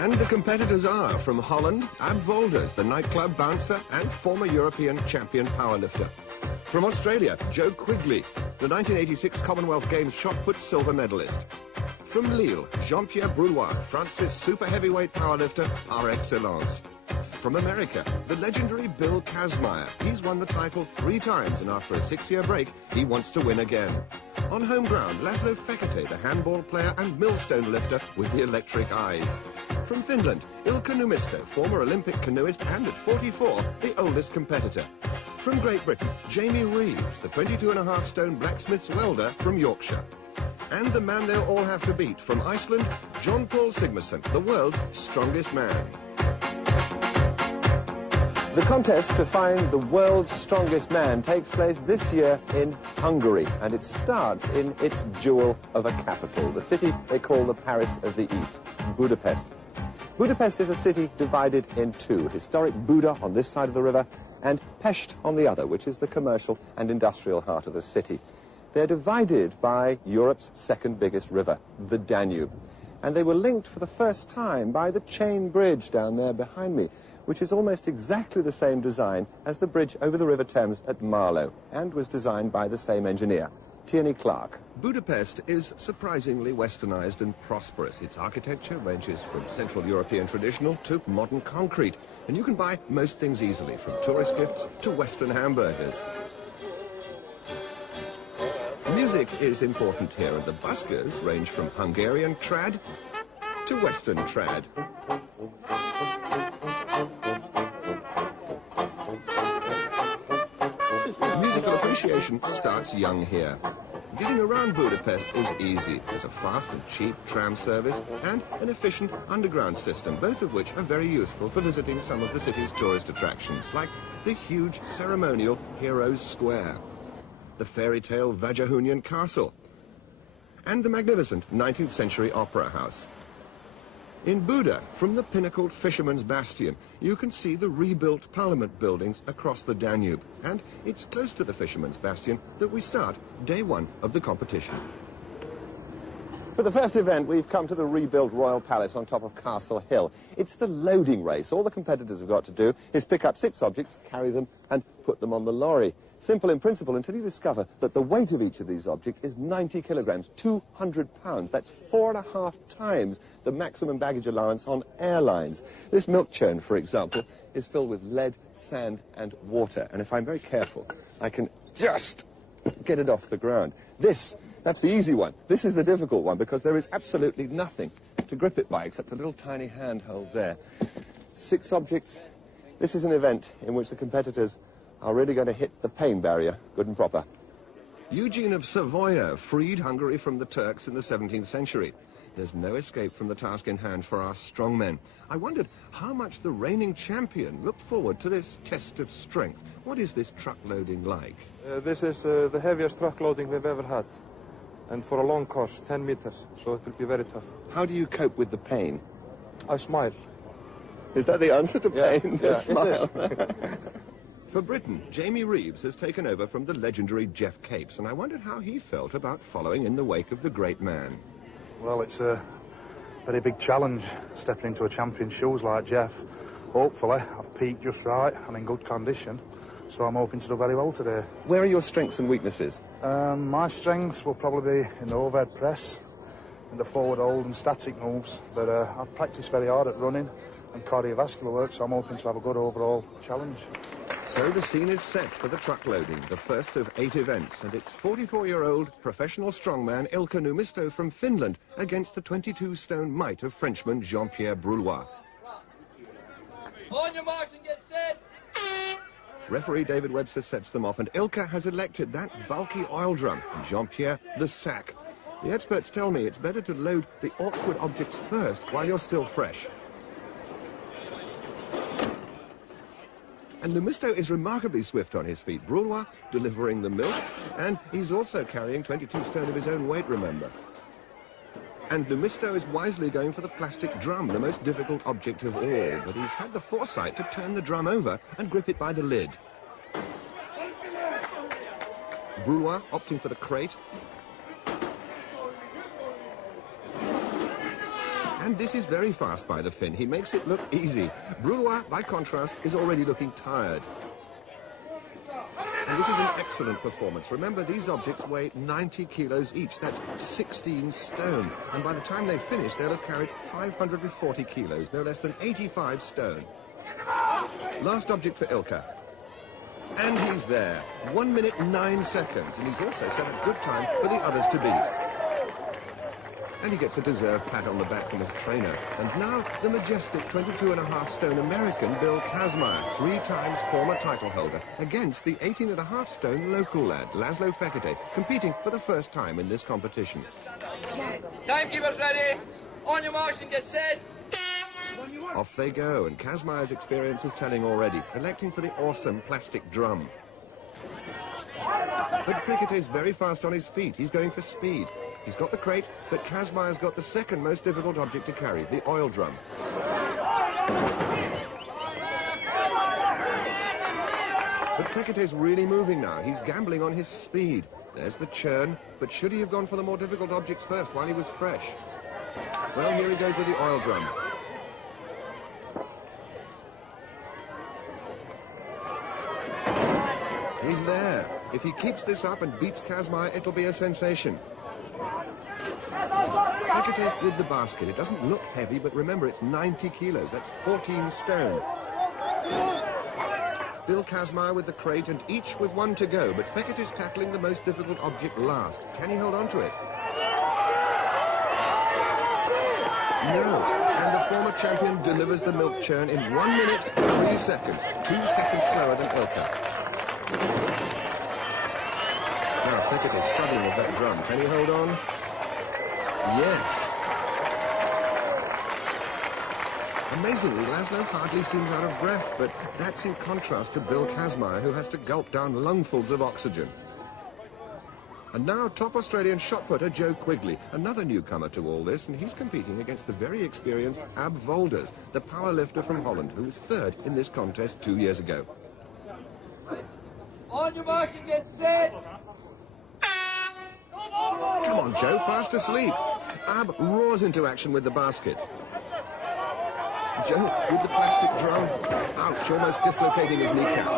And the competitors are, from Holland, Ab Volders, the nightclub bouncer and former European champion powerlifter. From Australia, Joe Quigley, the 1986 Commonwealth Games shot put silver medalist. From Lille, Jean-Pierre Brulois, France's super heavyweight powerlifter par excellence. From America, the legendary Bill Kazmaier. He's won the title 3 times, and after a 6-year break, he wants to win again. On home ground, Laszlo Fekete, the handball player and millstone lifter with the electric eyes. From Finland, Ilkka Numisto, former Olympic canoeist and at 44, the oldest competitor. From Great Britain, Jamie Reeves, the 22.5-stone blacksmith's welder from Yorkshire. And the man they'll all have to beat, from Iceland, John Paul Sigmarsson, the world's strongest man. The contest to find the world's strongest man takes place this year in Hungary, and it starts in its jewel of a capital, the city they call the Paris of the East, Budapest. Budapest is a city divided in 2, historic Buda on this side of the river and Pest on the other, which is the commercial and industrial heart of the city. They're divided by Europe's second biggest river, the Danube, and they were linked for the first time by the chain bridge down there behind me, which is almost exactly the same design as the bridge over the River Thames at Marlow, and was designed by the same engineer, Tierney Clark. Budapest is surprisingly westernized and prosperous. Its architecture ranges from Central European traditional to modern concrete, and you can buy most things easily, from tourist gifts to Western hamburgers. Music is important here, and the buskers range from Hungarian trad to Western trad. Musical appreciation starts young here. Getting around Budapest is easy. There's a fast and cheap tram service and an efficient underground system, both of which are very useful for visiting some of the city's tourist attractions, like the huge ceremonial Heroes Square, the fairy tale Vajrahunian Castle, and the magnificent 19th century Opera House. In Buda, from the pinnacled Fisherman's Bastion, you can see the rebuilt Parliament buildings across the Danube. And it's close to the Fisherman's Bastion that we start day 1 of the competition. For the first event, we've come to the rebuilt Royal Palace on top of Castle Hill. It's the loading race. All the competitors have got to do is pick up 6 objects, carry them, and put them on the lorry. Simple in principle until you discover that the weight of each of these objects is 90 kilograms, 200 pounds. That's 4.5 times the maximum baggage allowance on airlines. This milk churn, for example, is filled with lead, sand, and water. And if I'm very careful, I can just get it off the ground. That's the easy one. This is the difficult one because there is absolutely nothing to grip it by except a little tiny handhold there. 6 objects. This is an event in which the competitors are really going to hit the pain barrier good and proper. Eugene of Savoia freed Hungary from the Turks in the 17th century. There's no escape from the task in hand for our strongmen. I wondered how much the reigning champion looked forward to this test of strength. What is this truck loading like? This is the heaviest truck loading we've ever had. And for a long course, 10 meters, so it will be very tough. How do you cope with the pain? I smile. Is that the answer to pain? Yeah, smile. For Britain, Jamie Reeves has taken over from the legendary Geoff Capes, and I wondered how he felt about following in the wake of the great man. Well, it's a very big challenge, stepping into a champion's shoes like Geoff. Hopefully, I've peaked just right, I'm in good condition, so I'm hoping to do very well today. Where are your strengths and weaknesses? My strengths will probably be in the overhead press, in the forward hold and static moves, but I've practiced very hard at running and cardiovascular work, so I'm hoping to have a good overall challenge. So the scene is set for the truck loading, the first of 8 events, and it's 44-year-old professional strongman Ilkka Numisto from Finland against the 22-stone might of Frenchman Jean-Pierre Brulois. On your marks and get set! Referee David Webster sets them off, and Ilkka has elected that bulky oil drum, and Jean-Pierre the sack. The experts tell me it's better to load the awkward objects first while you're still fresh. And Numisto is remarkably swift on his feet. Brulois delivering the milk, and he's also carrying 22 stone of his own weight, remember. And Numisto is wisely going for the plastic drum, the most difficult object of all, but he's had the foresight to turn the drum over and grip it by the lid. Brulois opting for the crate. And this is very fast by the Finn. He makes it look easy. Brulois, by contrast, is already looking tired. And this is an excellent performance. Remember, these objects weigh 90 kilos each. That's 16 stone. And by the time they finish, they'll have carried 540 kilos, no less than 85 stone. Last object for Ilka. And he's there. 1 minute 9 seconds. And he's also set a good time for the others to beat. And he gets a deserved pat on the back from his trainer. And now, the majestic 22.5 stone American Bill Kazmaier, 3 times former title holder, against the 18.5 stone local lad, Laszlo Fekete, competing for the first time in this competition. Timekeeper's ready. On your marks and get set. Off they go, and Kazmaier's experience is telling already, electing for the awesome plastic drum. But Fekete's very fast on his feet. He's going for speed. He's got the crate, but Kazmaier's got the second most difficult object to carry, the oil drum. But Fekete's really moving now. He's gambling on his speed. There's the churn, but should he have gone for the more difficult objects first while he was fresh? Well, here he goes with the oil drum. He's there. If he keeps this up and beats Kazmaier, it'll be a sensation. Fekete with the basket. It doesn't look heavy, but remember, it's 90 kilos. That's 14 stone. Bill Kazmaier with the crate, and each with 1 to go, but Fekete's tackling the most difficult object last. Can he hold on to it? No. And the former champion delivers the milk churn in 1 minute, 3 seconds. 2 seconds slower than Ilka. Now Fekete's struggling with that drum. Can he hold on? Yes. Amazingly, Laszlo hardly seems out of breath, but that's in contrast to Bill Kazmaier, who has to gulp down lungfuls of oxygen. And now top Australian shot-putter Joe Quigley, another newcomer to all this, and he's competing against the very experienced Ab Volders, the powerlifter from Holland, who was 3rd in this contest 2 years ago. On your marks and get set. Come on, Joe, fast asleep. Ab roars into action with the basket. Joe with the plastic drum. Ouch, almost dislocating his kneecap.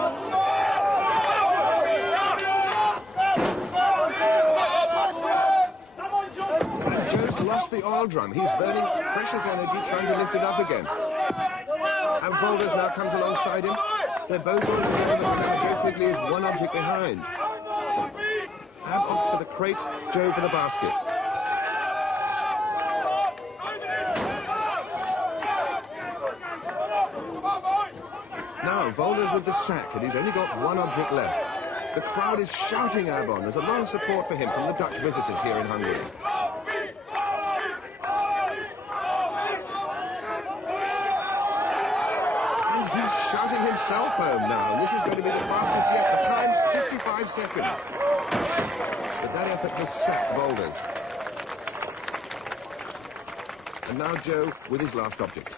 And Joe's lost the oil drum. He's burning precious energy trying to lift it up again. And Volders now comes alongside him. They're both on together, but remember, Joe Quigley is 1 object behind. Ab opts for the crate, Joe for the basket. Now, Volders with the sack, and he's only got 1 object left. The crowd is shouting Ab on. There's a lot of support for him from the Dutch visitors here in Hungary. And he's shouting himself home now, and this is going to be the fastest yet. The time, 55 seconds. But that effort has sacked Volders. And now Joe with his last object.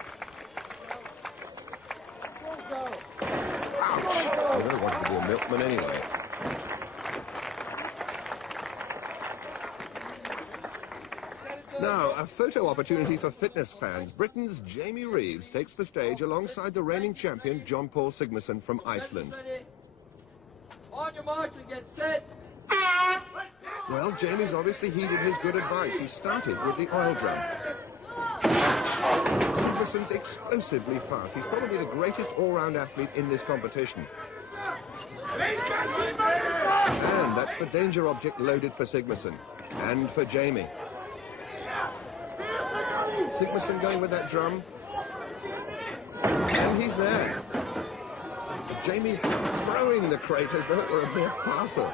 I don't want to be a milkman anyway. Now, a photo opportunity for fitness fans. Britain's Jamie Reeves takes the stage alongside the reigning champion John Paul Sigmarsson from Iceland. On your marks and get set. Well, Jamie's obviously heeded his good advice. He started with the oil drum. Sigmarsson's explosively fast. He's probably the greatest all-round athlete in this competition. And that's the danger object loaded for Sigmarsson. And for Jamie. Sigmarsson going with that drum. And he's there. Jamie throwing the crate as though it were a mere parcel.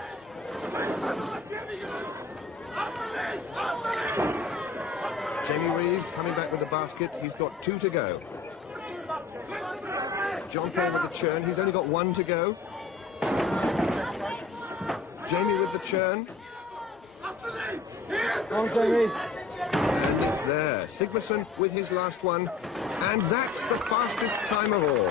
Jamie Reeves coming back with the basket. He's got 2 to go. John Paul with the churn. He's only got 1 to go. Jamie with the churn. On, Jamie. And it's there. Sigmarsson with his last one. And that's the fastest time of all.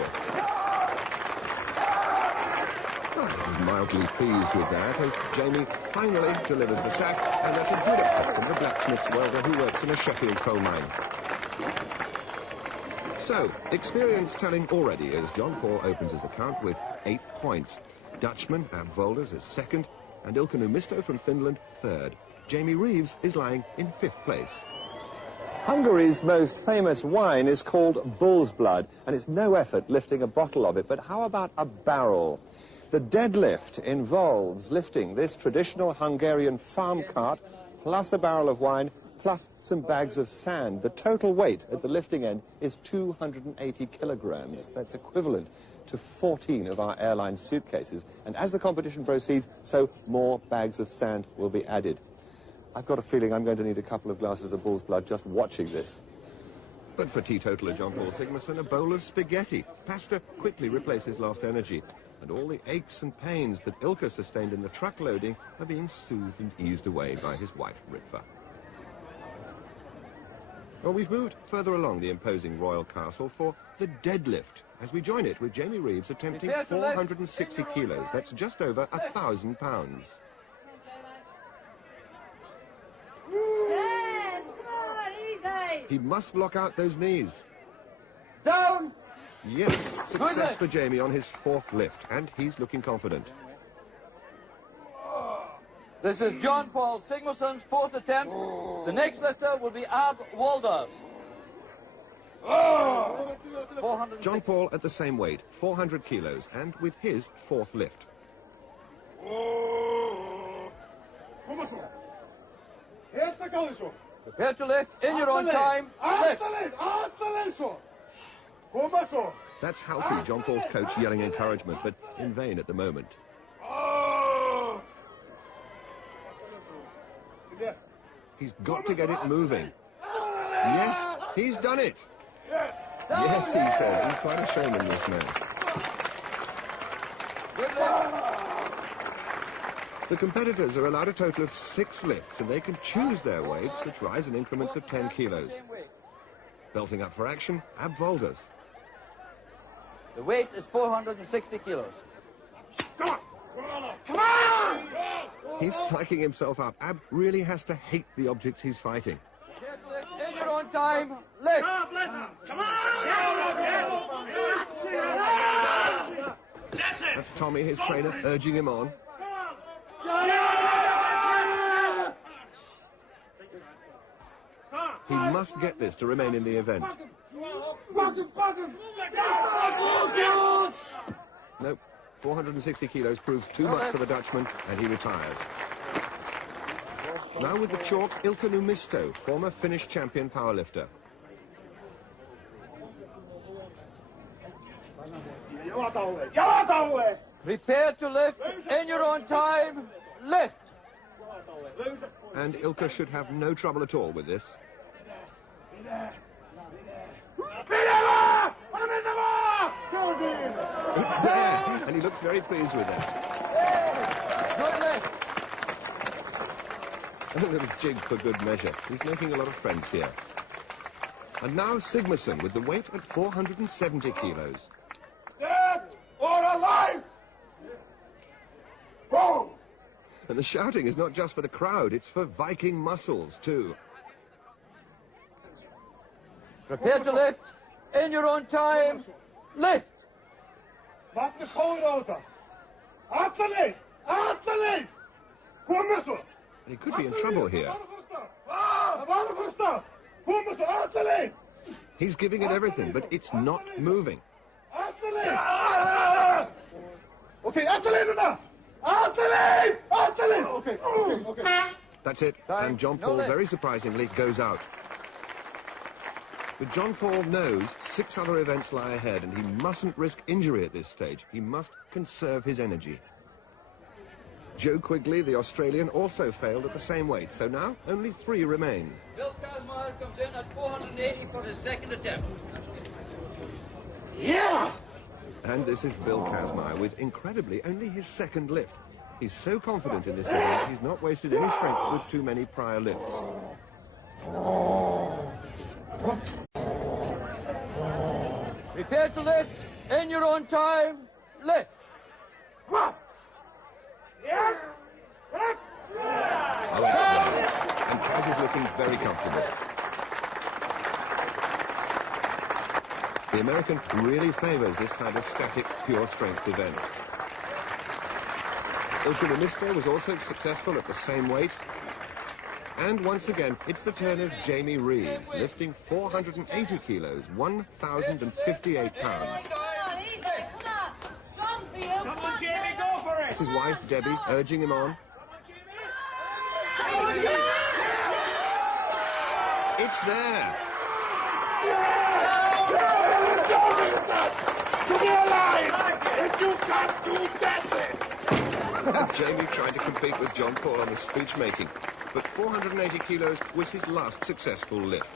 Well, he's mildly pleased with that as Jamie finally delivers the sack. And that's a good effort from the blacksmith's welder who works in a Sheffield coal mine. So, experience telling already as John Paul opens his account with 8 points. Dutchman Ab Volders is second, and Ilkka Numisto from Finland third. Jamie Reeves is lying in 5th place. Hungary's most famous wine is called bull's blood, and it's no effort lifting a bottle of it. But how about a barrel? The deadlift involves lifting this traditional Hungarian farm cart, plus a barrel of wine, plus some bags of sand. The total weight at the lifting end is 280 kilograms. That's equivalent to 14 of our airline suitcases. And as the competition proceeds, so more bags of sand will be added. I've got a feeling I'm going to need a couple of glasses of bull's blood just watching this. But for teetotaler John Paul Sigmarsson, a bowl of spaghetti. Pasta quickly replaces lost energy. And all the aches and pains that Ilkka sustained in the truck loading are being soothed and eased away by his wife, Ritva. Well, we've moved further along the imposing royal castle for the deadlift, as we join it with Jamie Reeves attempting 460 kilos. That's just over 1,000 pounds. Yes, come on, easy. He must lock out those knees. Down! Yes, success for Jamie on his 4th lift, and he's looking confident. This is John Paul Sigmarsson's 4th attempt. The next lifter will be Ab Wolders. John Paul at the same weight, 400 kilos, and with his 4th lift. Prepare to lift in your own time. Lift. That's Halti, John Paul's coach, yelling encouragement, but in vain at the moment. He's got to get it moving. Yes, he's done it. Yes, he says. He's quite a showman, this man. The competitors are allowed a total of 6 lifts, and they can choose their weights, which rise in increments of 10 kilos. Belting up for action, Ab Volders. The weight is 460 kilos. He's psyching himself up. Ab really has to hate the objects he's fighting. Prepare to lift in your own time. Lift. That's Tommy, his trainer, urging him on. He must get this to remain in the event. Nope. 460 kilos proves too much for the Dutchman, and he retires. Now with the chalk, Ilkka Numisto, former Finnish champion powerlifter. Prepare to lift in your own time. Lift. And Ilkka should have no trouble at all with this. It's there, and he looks very pleased with that. Good lift. And a little jig for good measure. He's making a lot of friends here. And now Sigmarsson with the weight at 470 kilos. Dead or alive! Boom! And the shouting is not just for the crowd, it's for Viking muscles too. Prepare to lift in your own time. Lift. And And he could be in trouble here. He's giving it everything, but it's not moving. Okay, That's it, and John Paul, very surprisingly, goes out. But John Paul knows 6 other events lie ahead, and he mustn't risk injury at this stage. He must conserve his energy. Joe Quigley, the Australian, also failed at the same weight, so now only 3 remain. Bill Kazmaier comes in at 480 for his 2nd attempt. Yeah! And this is Bill Kazmaier with, incredibly, only his 2nd lift. He's so confident in this event, he's not wasted any strength with too many prior lifts. Prepare to lift in your own time. Lift. Oh, it's well. And Kaz is looking very comfortable. The American really favors this kind of static, pure strength event. Ilkka Niemisto was also successful at the same weight. And once again, it's the turn of Jamie Reeves, lifting 480 kilos, 1,058 pounds. Come on, Jamie, go for it! It's his wife, Debbie, urging him on. It's there! To be alive! If you can't do that! And Jamie tried to compete with John Paul on the speech making, but 480 kilos was his last successful lift.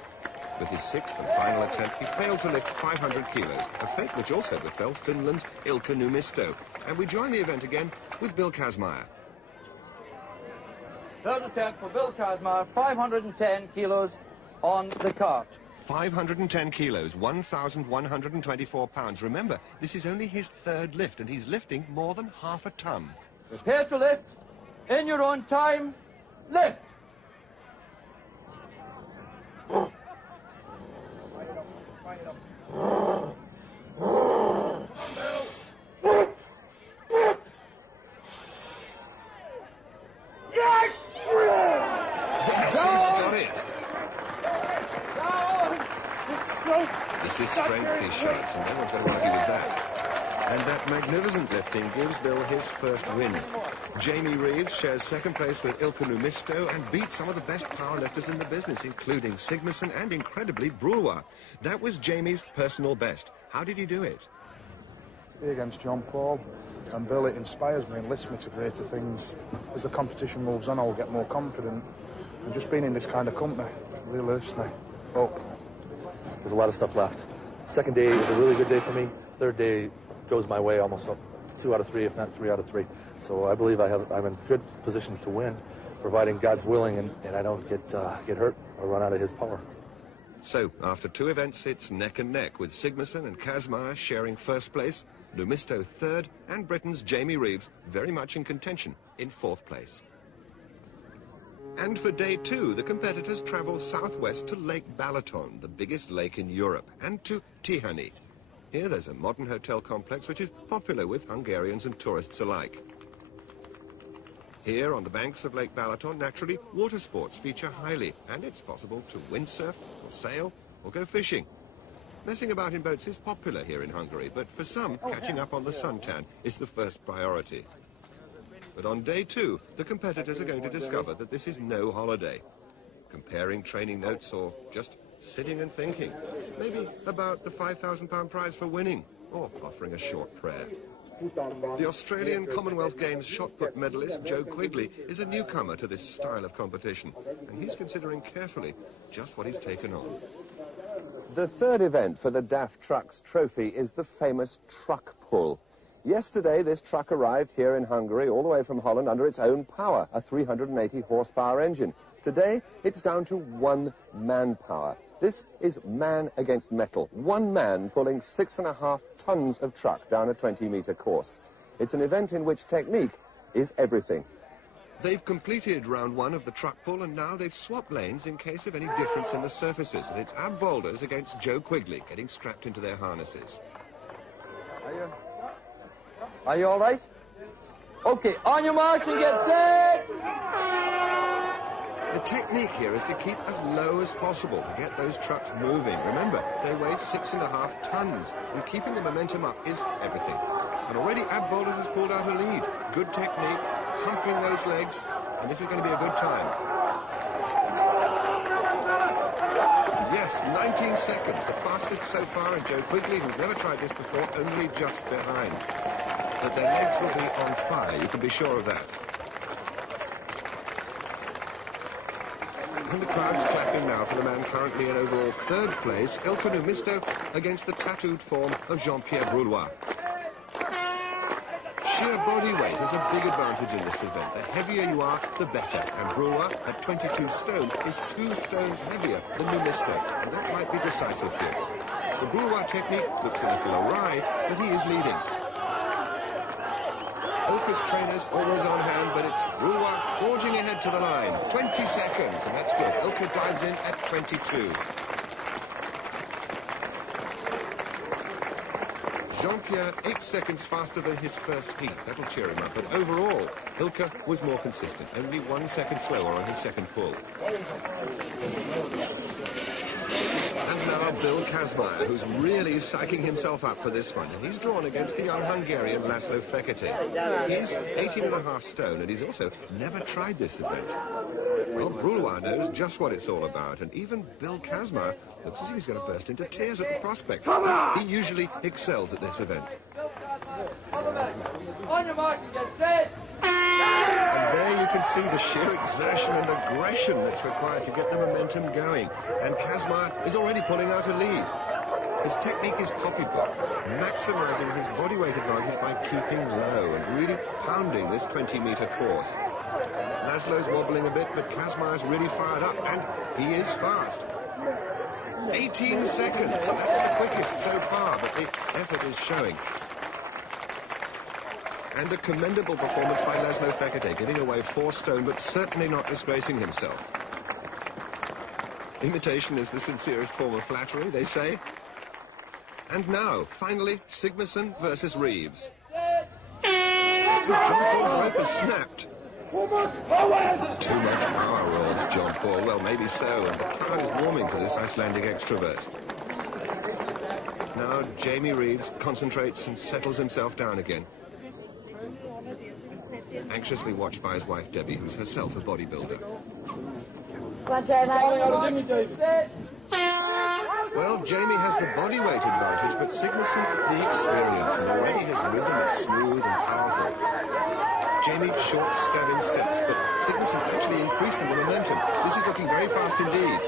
With his sixth and final attempt, he failed to lift 500 kilos, a fate which also befell Finland's Ilkka Niemisto. And we join the event again with Bill Kazmaier. Third attempt for Bill Kazmaier, 510 kilos on the cart. 510 kilos, 1,124 pounds. Remember, this is only his third lift, and he's lifting more than half a ton. Prepare to lift. In your own time, lift. Yes! Yes, he's got it. This is strength, he shouts, and no one's going to argue with that. And that magnificent lifting gives Bill his first win. Jamie Reeves shares second place with Ilkka Niemisto and beats some of the best powerlifters in the business, including Sigmarsson and, incredibly, Brulwa. That was Jamie's personal best. How did he do it? To be against John Paul and Bill, it inspires me and lifts me to greater things. As the competition moves on, I'll get more confident. And just being in this kind of company really lifts me up. There's a lot of stuff left. Second day is a really good day for me. Third day goes my way almost up 2 out of 3, if not 3 out of 3. So I believe I'm in good position to win, providing God's willing and I don't get hurt or run out of his power. So, after 2 events, it's neck and neck, with Sigmarsson and Kazmaier sharing first place, Niemisto third, and Britain's Jamie Reeves very much in contention in 4th place. And for day 2, the competitors travel southwest to Lake Balaton, the biggest lake in Europe, and to Tihany. Here there's a modern hotel complex which is popular with Hungarians and tourists alike. Here on the banks of Lake Balaton, naturally, water sports feature highly, and it's possible to windsurf, or sail, or go fishing. Messing about in boats is popular here in Hungary, but for some, catching up on the suntan is the first priority. But on day 2, the competitors are going to discover that this is no holiday. Comparing training notes or just sitting and thinking. Maybe about the £5,000 prize for winning, or offering a short prayer. The Australian Commonwealth Games shot put medalist Joe Quigley is a newcomer to this style of competition, and he's considering carefully just what he's taken on. The third event for the DAF Trucks Trophy is the famous truck pull. Yesterday, this truck arrived here in Hungary, all the way from Holland, under its own power, a 380 horsepower engine. Today, it's down to 1 manpower. This is man against metal. 1 man pulling 6.5 tons of truck down a 20-meter course. It's an event in which technique is everything. They've completed round 1 of the truck pull, and now they've swapped lanes in case of any difference in the surfaces. And it's Ab Volders against Joe Quigley, getting strapped into their harnesses. Are you all right? Okay, on your march and get set! The technique here is to keep as low as possible to get those trucks moving. Remember, they weigh 6.5 tons, and keeping the momentum up is everything. And already Ab Volders has pulled out a lead. Good technique, pumping those legs, and this is going to be a good time. Yes, 19 seconds, the fastest so far, and Joe Quigley, who's never tried this before, only just behind. But their legs will be on fire, you can be sure of that. And the crowd's clapping now for the man currently in overall 3rd place, Ilkka Niemisto, against the tattooed form of Jean-Pierre Brulwa. Sheer body weight is a big advantage in this event. The heavier you are, the better. And Brulwa, at 22 stone, is 2 stones heavier than Niemisto, and that might be decisive here. The Brulwa technique looks a little awry, but he is leading. Ilkka's trainers always on hand, but it's Brulwa forging ahead to the line. 20 seconds, and that's good. Ilkka dives in at 22. Jean-Pierre 8 seconds faster than his first heat. That'll cheer him up. But overall, Ilka was more consistent, only 1 second slower on his second pull. And now Bill Kazmaier, who's really psyching himself up for this one. And he's drawn against the young Hungarian Laszlo Fekete. He's 18.5 stone, and he's also never tried this event. Well, Brulois knows just what it's all about, and even Bill Kazmaier looks as if he's going to burst into tears at the prospect. He usually excels at this event. On your mark, get set. And there you can see the sheer exertion and aggression that's required to get the momentum going. And Kazmaier is already pulling out a lead. His technique is copybook, maximising his body weight advantage by keeping low and really pounding this 20-metre course. Laszlo's wobbling a bit, but Kazmaier's really fired up, and he is fast. 18 seconds, that's the quickest so far, but the effort is showing. And a commendable performance by Laszlo Fekete, giving away 4 stone, but certainly not disgracing himself. Imitation is the sincerest form of flattery, they say. And now, finally, Sigmarsson versus Reeves. Jean-Paul's rope has snapped. Too much power! Too much power, roars Jean-Paul. Well, maybe so, and the crowd is warming to this Icelandic extrovert. Now, Jamie Reeves concentrates and settles himself down again. Anxiously watched by his wife, Debbie, who's herself a bodybuilder. Well, Jamie has the body weight advantage, but Sigmarsson the experience, and already his rhythm is smooth and powerful. Jamie short stabbing steps, but Sigmarsson's actually increasing the momentum. This is looking very fast indeed.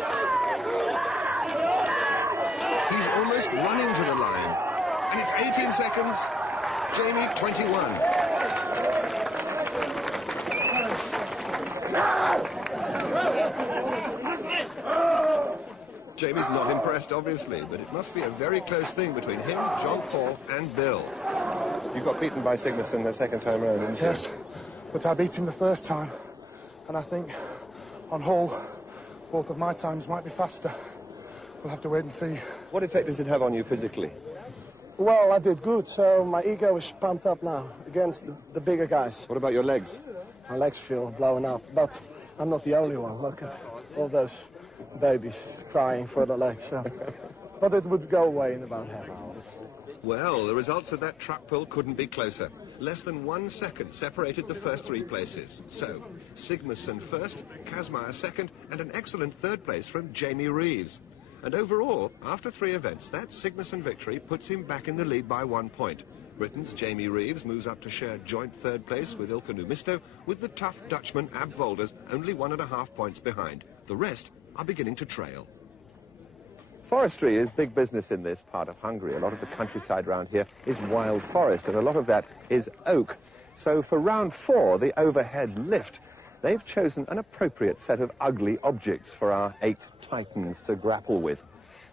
He's almost running to the line, and it's 18 seconds. Jamie 21. Jamie's not impressed, obviously, but it must be a very close thing between him, Jean-Paul, and Bill. You got beaten by Sigmarsson the second time around, didn't you? Yes, but I beat him the first time, and I think, on whole, both of my times might be faster. We'll have to wait and see. What effect does it have on you physically? Well, I did good, so my ego is pumped up now against the bigger guys. What about your legs? My legs feel blowing up, but I'm not the only one. Look at all those babies crying for the legs. So. But it would go away in about half an hour. Well, the results of that truck pull couldn't be closer. Less than 1 second separated the first 3 places. So, Sigmarsson first, Kazmaier second, and an excellent third place from Jamie Reeves. And overall, after 3 events, that Sigmarsson victory puts him back in the lead by 1 point. Britain's Jamie Reeves moves up to share joint third place with Ilkka Numisto, with the tough Dutchman Ab Volders only 1.5 points behind. The rest are beginning to trail. Forestry is big business in this part of Hungary. A lot of the countryside around here is wild forest, and a lot of that is oak. So for round 4, the overhead lift, they've chosen an appropriate set of ugly objects for our 8 titans to grapple with.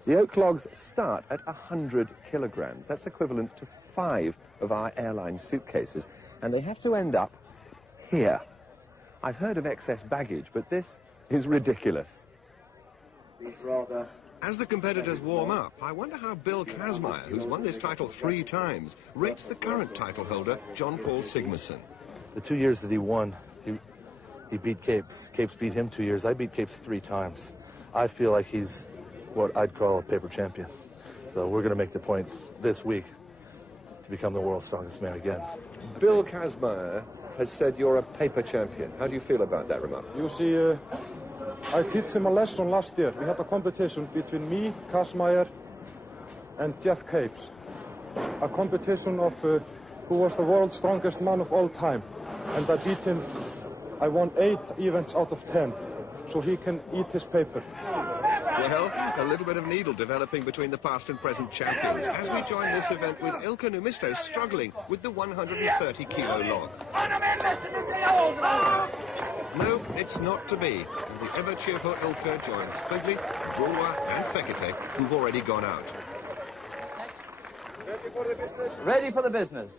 The oak logs start at 100 kilograms. That's equivalent to 5 of our airline suitcases, and they have to end up here. I've heard of excess baggage, but this is ridiculous. As the competitors warm up, I wonder how Bill Kazmaier, who's won this title 3 times, rates the current title holder, Jean-Paul Sigmarsson. The 2 years that he won, he beat Capes. Capes beat him 2 years. I beat Capes 3 times. I feel like he's what I'd call a paper champion. So we're going to make the point this week to become the world's strongest man again. Bill Kazmaier has said you're a paper champion. How do you feel about that remark? You see, I teach him a lesson last year. We had a competition between me, Kazmaier, and Jeff Capes. A competition of who was the world's strongest man of all time. And I beat him. I won 8 events out of 10, so he can eat his paper. Well, a little bit of needle developing between the past and present champions as we join this event with Ilkka Numisto struggling with the 130-kilo log. No, it's not to be. The ever-cheerful Ilkka joins Quigley, Brulois and Fekete, who've already gone out. Ready for the business.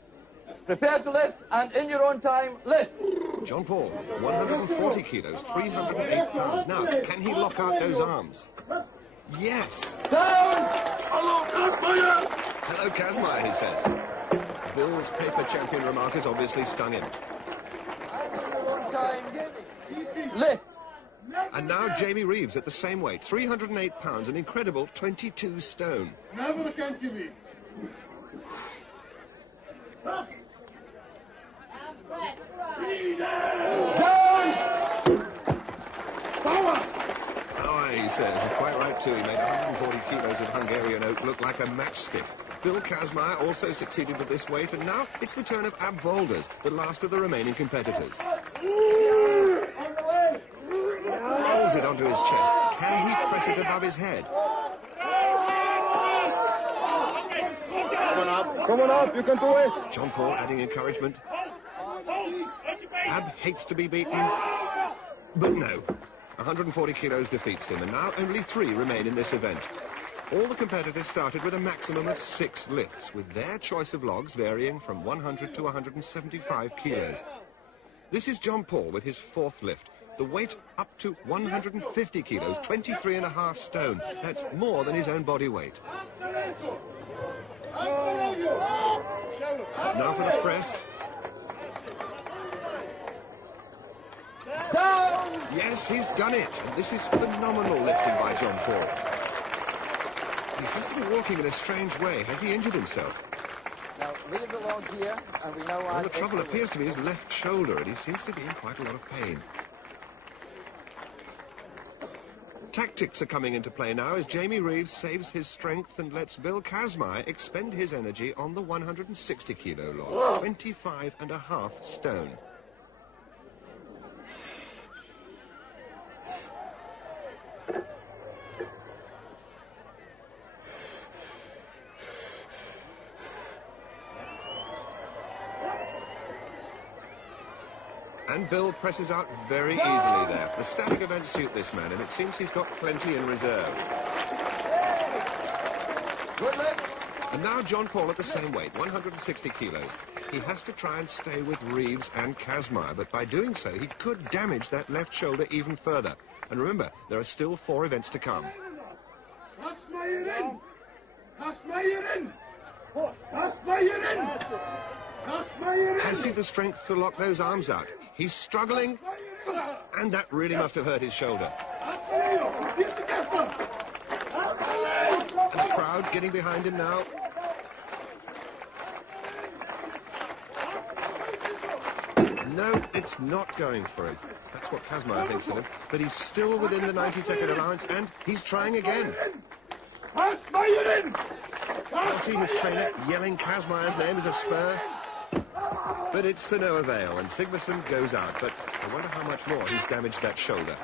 Prepare to lift, and in your own time, lift. Jean-Paul, 140 kilos, 308 pounds. Now, can he lock out those arms? Yes. Down! Hello, Kazmaier! Hello, Kazmaier, he says. Bill's paper champion remark has obviously stung him. One time, lift. And now Jamie Reeves at the same weight, 308 pounds, an incredible 22 stone. Never come to me. Power, he says. He's quite right too. He made 140 kilos of Hungarian oak look like a matchstick. Bill Kazmaier also succeeded with this weight, and now it's the turn of Ab Volders, the last of the remaining competitors. Rolls it onto his chest. Can he press it above his head? Come on up, you can do it. John Paul adding encouragement. Ab hates to be beaten, but no. 140 kilos defeats him, and now only 3 remain in this event. All the competitors started with a maximum of 6 lifts, with their choice of logs varying from 100 to 175 kilos. This is John Paul with his 4th lift. The weight up to 150 kilos, 23.5 stone. That's more than his own body weight. Now for the press. Yes, he's done it. And this is phenomenal lifting by John Paul. He seems to be walking in a strange way. Has he injured himself? Now, leave the log here, and we know Well, the trouble appears to be his left shoulder, and he seems to be in quite a lot of pain. Tactics are coming into play now as Jamie Reeves saves his strength and lets Bill Kazmaier expend his energy on the 160 kilo log, 25.5 stone. And Bill presses out very easily there. The static events suit this man, and it seems he's got plenty in reserve. Good lift. And now John Paul at the same weight, 160 kilos. He has to try and stay with Reeves and Kazmaier, but by doing so, he could damage that left shoulder even further. And remember, there are still 4 events to come. Kazmaier in! Kazmaier in! Kazmaier in! Kazmaier in! Has he the strength to lock those arms out? He's struggling, and that really must have hurt his shoulder. And the crowd getting behind him now. No, it's not going for him. That's what Kazmaier thinks of him. But he's still within the 90-second allowance, and he's trying again. Kazmaier in! Alti, his trainer, yelling Kazmaier's name as a spur. But it's to no avail, and Sigmarsson goes out. But I wonder how much more he's damaged that shoulder.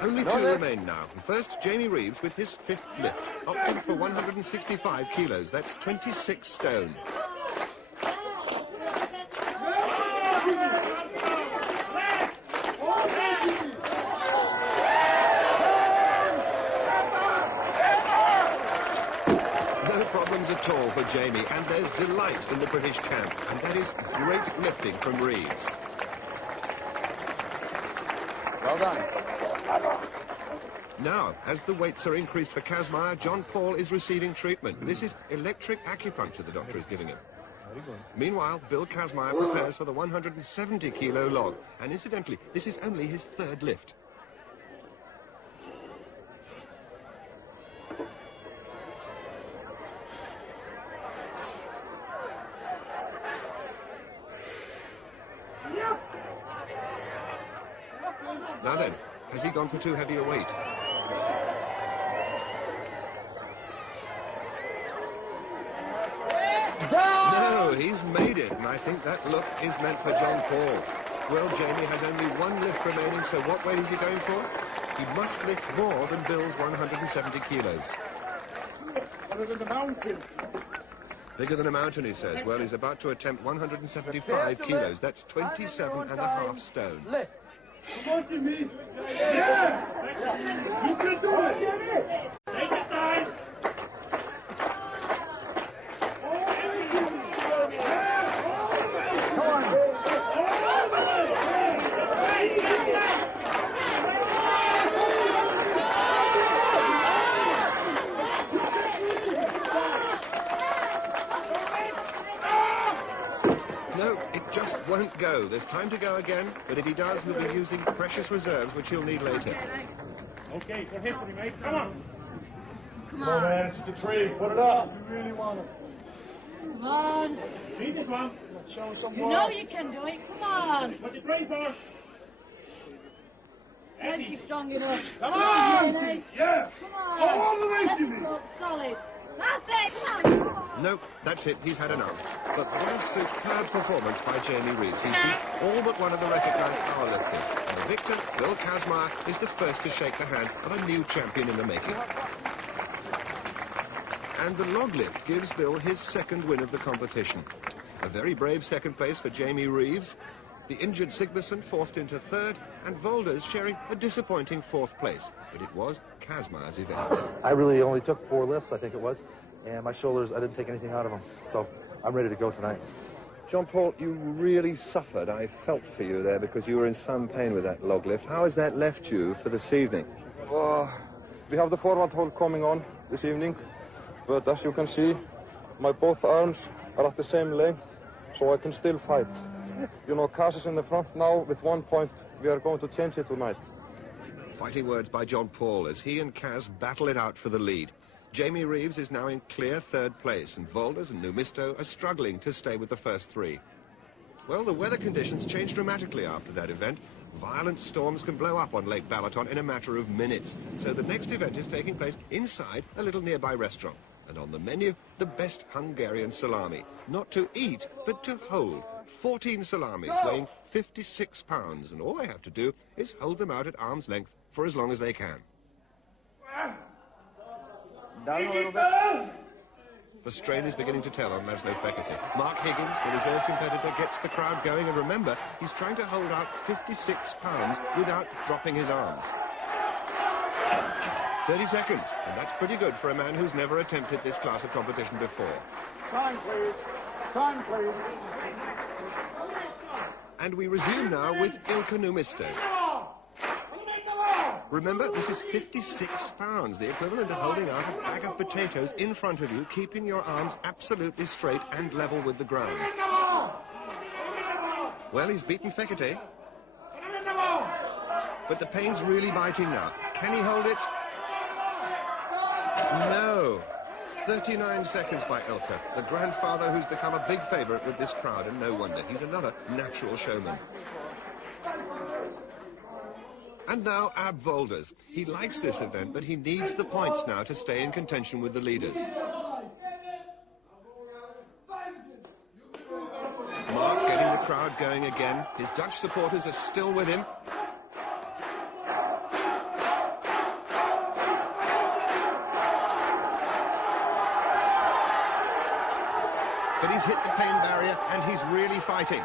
Only 2 remain now. First, Jamie Reeves with his 5th lift, opting for 165 kilos. That's 26 stone. At all for Jamie, and there's delight in the British camp, and that is great lifting from Reeves. Well done. Now, as the weights are increased for Kazmaier, John Paul is receiving treatment. This is electric acupuncture the doctor is giving him. Meanwhile, Bill Kazmaier prepares for the 170 kilo log, and incidentally, this is only his 3rd lift. Now then, has he gone for too heavy a weight? No, he's made it, and I think that look is meant for John Paul. Well, Jamie has only 1 lift remaining, so what weight is he going for? He must lift more than Bill's 170 kilos. Bigger than the mountain. Bigger than a mountain, he says. Well, he's about to attempt 175 kilos. That's 27.5 stone. Lift. Come on to me. Yeah! You can do it! Take it time! won't go. There's time to go again, but if he does, he'll be using precious reserves, which he'll need later. Okay, for history, mate. Come on. Come Come on, on. man. It's just a tree. Put it up. You really want it? Come on. See this one? Show us some You know you can do it. Come on. What you pray for? Let's be strong enough. Come on! Really? Yeah! Come on. Go all the way, Let's Jimmy. go solid. That's it. Come on. No, that's it. He's had enough. But what a superb performance by Jamie Reeves. He beat all but one of the recognised powerlifters. And the victor, Bill Kazmaier, is the first to shake the hand of a new champion in the making. And the log lift gives Bill his second win of the competition. A very brave second place for Jamie Reeves. The injured Sigmarsson forced into third, and Volders sharing a disappointing fourth place. But it was Kazmaier's event. I really only took 4 lifts, I think it was, and my shoulders, I didn't take anything out of them. So I'm ready to go tonight. John Paul, you really suffered. I felt for you there because you were in some pain with that log lift. How has that left you for this evening? We have the forward hold coming on this evening, but as you can see, my both arms are at the same length, so I can still fight. You know, Kaz is in the front now with 1 point. We are going to change it tonight. Fighting words by John Paul as he and Kaz battle it out for the lead. Jamie Reeves is now in clear third place, and Volders and Numisto are struggling to stay with the first 3. Well, the weather conditions changed dramatically after that event. Violent storms can blow up on Lake Balaton in a matter of minutes. So the next event is taking place inside a little nearby restaurant. And on the menu, the best Hungarian salami. Not to eat, but to hold. 14 salamis weighing 56 pounds, and all they have to do is hold them out at arm's length for as long as they can. Down a little bit. The strain is beginning to tell on Laszlo Fekete. Mark Higgins, the reserve competitor, gets the crowd going, and remember, he's trying to hold out 56 pounds without dropping his arms. 30 seconds, and that's pretty good for a man who's never attempted this class of competition before. Time, please. Time, please. And we resume now with Ilkka Numisto. Remember, this is 56 pounds, the equivalent of holding out a bag of potatoes in front of you, keeping your arms absolutely straight and level with the ground. Well, he's beaten Fekete. But the pain's really biting now. Can he hold it? No. 39 seconds by Ilkka, the grandfather who's become a big favourite with this crowd, and no wonder. He's another natural showman. And now Ab Volders. He likes this event, but he needs the points now to stay in contention with the leaders. Mark getting the crowd going again. His Dutch supporters are still with him. But he's hit the pain barrier, and he's really fighting.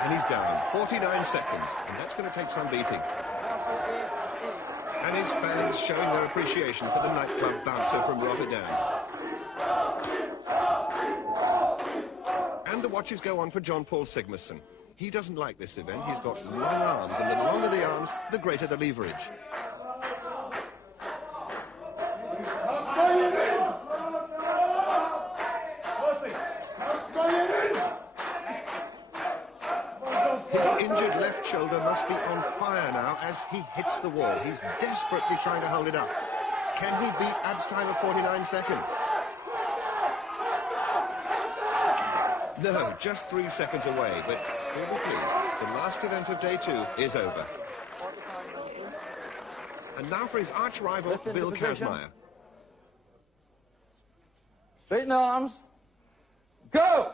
And he's down. 49 seconds, and that's going to take some beating. And his fans showing their appreciation for the nightclub bouncer from Rotterdam. And the watches go on for John Paul Sigmarsson. He doesn't like this event. He's got long arms, and the longer the arms, the greater the leverage. Shoulder must be on fire now as he hits the wall. He's desperately trying to hold it up. Can he beat Ab's time of 49 seconds? No, just 3 seconds away, but you'll be pleased. The last event of day 2 is over. And now for his arch-rival, Bill Kazmaier. Straighten the arms. Go!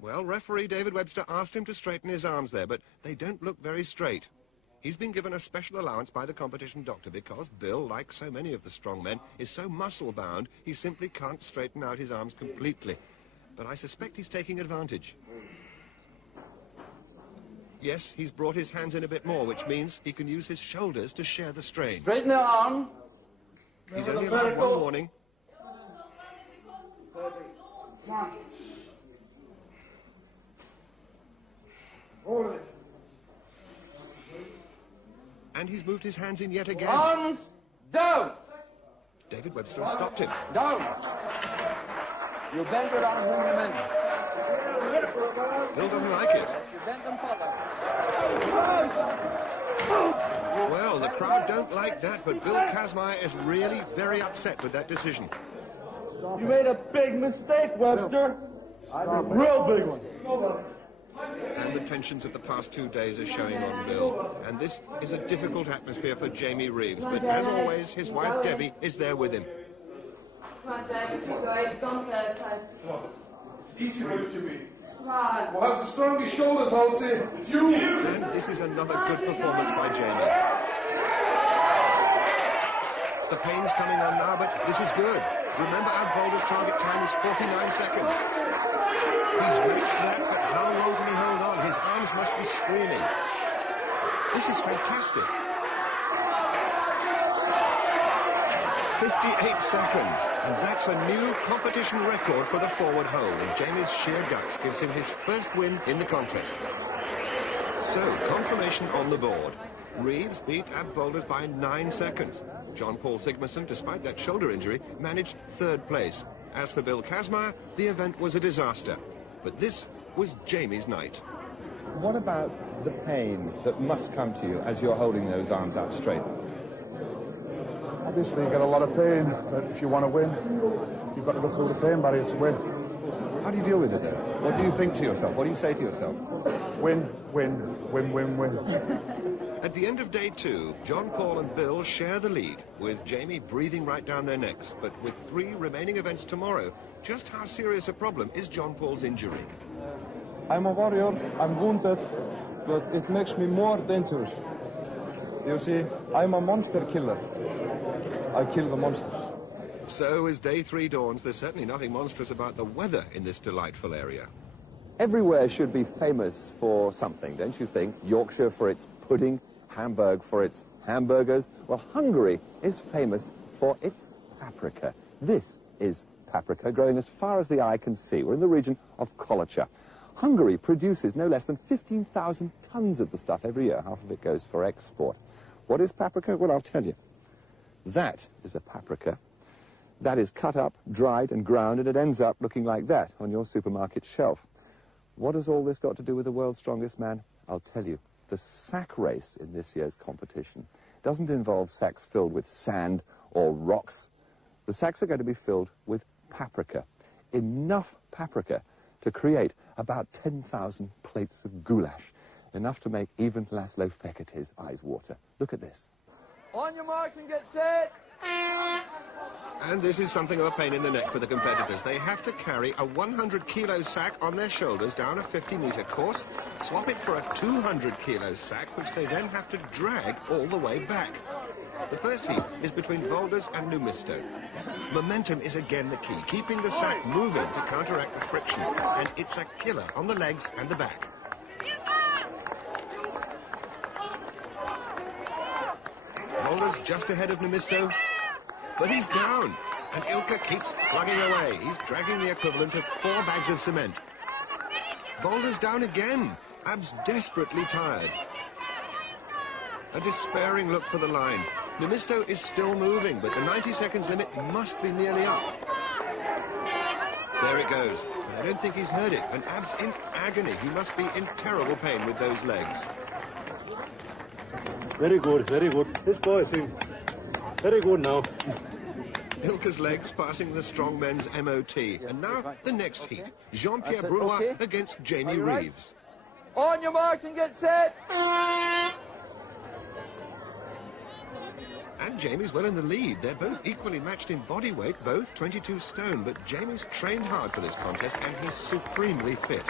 Well, referee David Webster asked him to straighten his arms there, but they don't look very straight. He's been given a special allowance by the competition doctor because Bill, like so many of the strong men, is so muscle-bound he simply can't straighten out his arms completely. But I suspect he's taking advantage. Yes, he's brought his hands in a bit more, which means he can use his shoulders to share the strain. Straighten the arm. He's only allowed one warning. And he's moved his hands in yet again. Arms down. David Webster has stopped him. Down. You bend your arms when you Bill doesn't like it. Well, the crowd don't like that, but Bill Kazmaier is really very upset with that decision. You made a big mistake, Webster. Real big one. And the tensions of the past 2 days are showing on Bill. And this is a difficult atmosphere for Jamie Reeves. But as always, his wife Debbie is there with him. Come on, Jack. Keep going. Don't let it. Easy with it, Jimmy. Come on. Who has the strongest shoulders, Holty? It's you! And this is another good performance by Jamie. The pain's coming on now, but this is good. Remember, our Boulder's target time is 49 seconds. He's matched that, but how long can he hold on? His arms must be screaming. This is fantastic. 58 seconds, and that's a new competition record for the forward hold, and Jamie's sheer guts gives him his first win in the contest. So, confirmation on the board. Reeves beat Ab Volders by 9 seconds. John Paul Sigmarsson, despite that shoulder injury, managed 3rd place. As for Bill Kazmaier, the event was a disaster. But this was Jamie's night. What about the pain that must come to you as you're holding those arms out straight? Obviously, you get a lot of pain, but if you want to win, you've got to go through the pain barrier to win. How do you deal with it, though? What do you think to yourself? What do you say to yourself? Win, win, win, win, win. At the end of day 2, John Paul and Bill share the lead, with Jamie breathing right down their necks. But with 3 remaining events tomorrow, just how serious a problem is John Paul's injury? I'm a warrior, I'm wounded, but it makes me more dangerous. You see, I'm a monster killer. I kill the monsters. So as day 3 dawns, there's certainly nothing monstrous about the weather in this delightful area. Everywhere should be famous for something, don't you think? Yorkshire for its pudding, Hamburg for its hamburgers. Well, Hungary is famous for its paprika. This is paprika growing as far as the eye can see. We're in the region of Kolocha. Hungary produces no less than 15,000 tons of the stuff every year. Half of it goes for export. What is paprika? Well, I'll tell you. That is a paprika. That is cut up, dried and ground, and it ends up looking like that on your supermarket shelf. What has all this got to do with the world's strongest man? I'll tell you. The sack race in this year's competition doesn't involve sacks filled with sand or rocks. The sacks are going to be filled with paprika. Enough paprika to create about 10,000 plates of goulash. Enough to make even Laszlo Fekete's eyes water. Look at this. On your mark and get set. And this is something of a pain in the neck for the competitors. They have to carry a 100-kilo sack on their shoulders down a 50-metre course, swap it for a 200-kilo sack, which they then have to drag all the way back. The first heat is between Volders and Numisto. Momentum is again the key, keeping the sack moving to counteract the friction, and it's a killer on the legs and the back. Volders just ahead of Numisto, but he's down, and Ilka keeps plugging away. He's dragging the equivalent of 4 bags of cement. Volders down again. Ab's desperately tired. A despairing look for the line. Numisto is still moving, but the 90 seconds limit must be nearly up. There it goes. But I don't think he's heard it, and Ab's in agony. He must be in terrible pain with those legs. Very good, very good. This boy is in very good now. Ilka's legs passing the strong men's MOT. And now the next heat. Jean-Pierre Brulois against Jamie Reeves. On your marks and get set. And Jamie's well in the lead. They're both equally matched in body weight, both 22 stone. But Jamie's trained hard for this contest and he's supremely fit.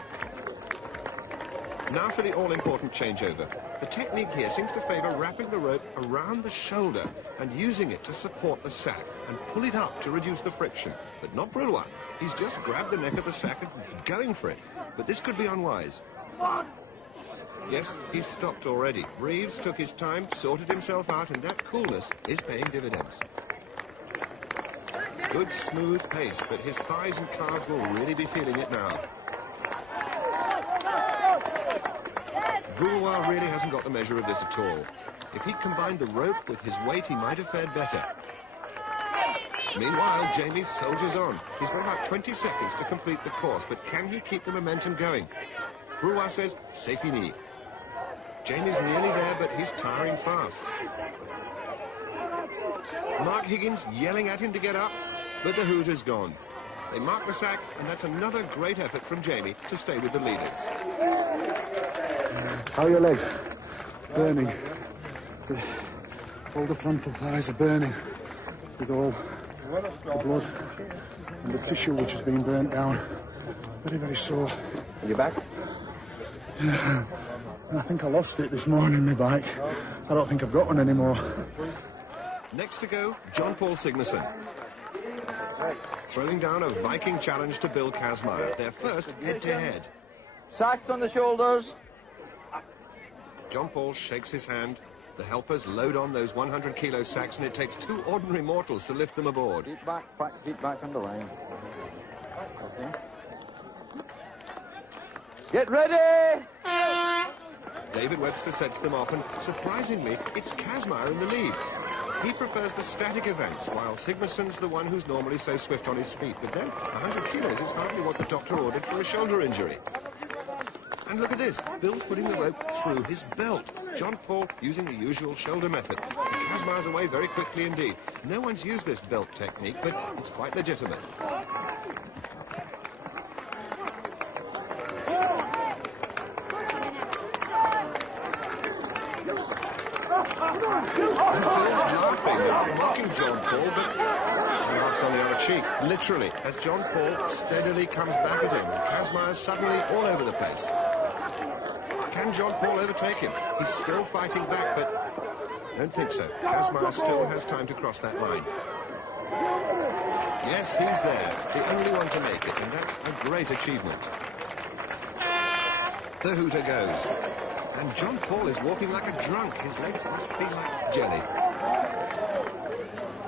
Now for the all-important changeover. The technique here seems to favour wrapping the rope around the shoulder and using it to support the sack and pull it up to reduce the friction. But not Brulois. He's just grabbed the neck of the sack and going for it. But this could be unwise. Yes, he's stopped already. Reeves took his time, sorted himself out, and that coolness is paying dividends. Good smooth pace, but his thighs and calves will really be feeling it now. Brulois really hasn't got the measure of this at all. If he'd combined the rope with his weight, he might have fared better. Meanwhile, Jamie soldiers on. He's got about 20 seconds to complete the course, but can he keep the momentum going? Brouwer says, c'est fini. Jamie's nearly there, but he's tiring fast. Mark Higgins yelling at him to get up, but the hoot is gone. They mark the sack, and that's another great effort from Jamie to stay with the leaders. How are your legs? Burning. All the frontal thighs are burning with all the blood and the tissue which has been burnt down. Very, very sore. And your back? I think I lost it this morning, my bike. I don't think I've got one anymore. Next to go, John Paul Sigmarsson. Throwing down a Viking challenge to Bill Kazmaier, their first head-to-head. Sacks on the shoulders. John Paul shakes his hand. The helpers load on those 100-kilo sacks, and it takes two ordinary mortals to lift them aboard. Feet back on the line. Okay. Get ready! David Webster sets them off, and surprisingly, it's Kazmaier in the lead. He prefers the static events, while Sigmarsson's the one who's normally so swift on his feet. But then, 100 kilos is hardly what the doctor ordered for a shoulder injury. And look at this. Bill's putting the rope through his belt. John Paul using the usual shoulder method. Kazmaier's away very quickly indeed. No one's used this belt technique, but it's quite legitimate. And Bill's laughing, mocking John Paul, but he laughs on the other cheek, literally, as John Paul steadily comes back at him, and Kazmaier's suddenly all over the place. Can John Paul overtake him? He's still fighting back, but I don't think so. Kazmaier still has time to cross that line. Yes, he's there, the only one to make it, and that's a great achievement. The hooter goes. And John Paul is walking like a drunk. His legs must be like jelly.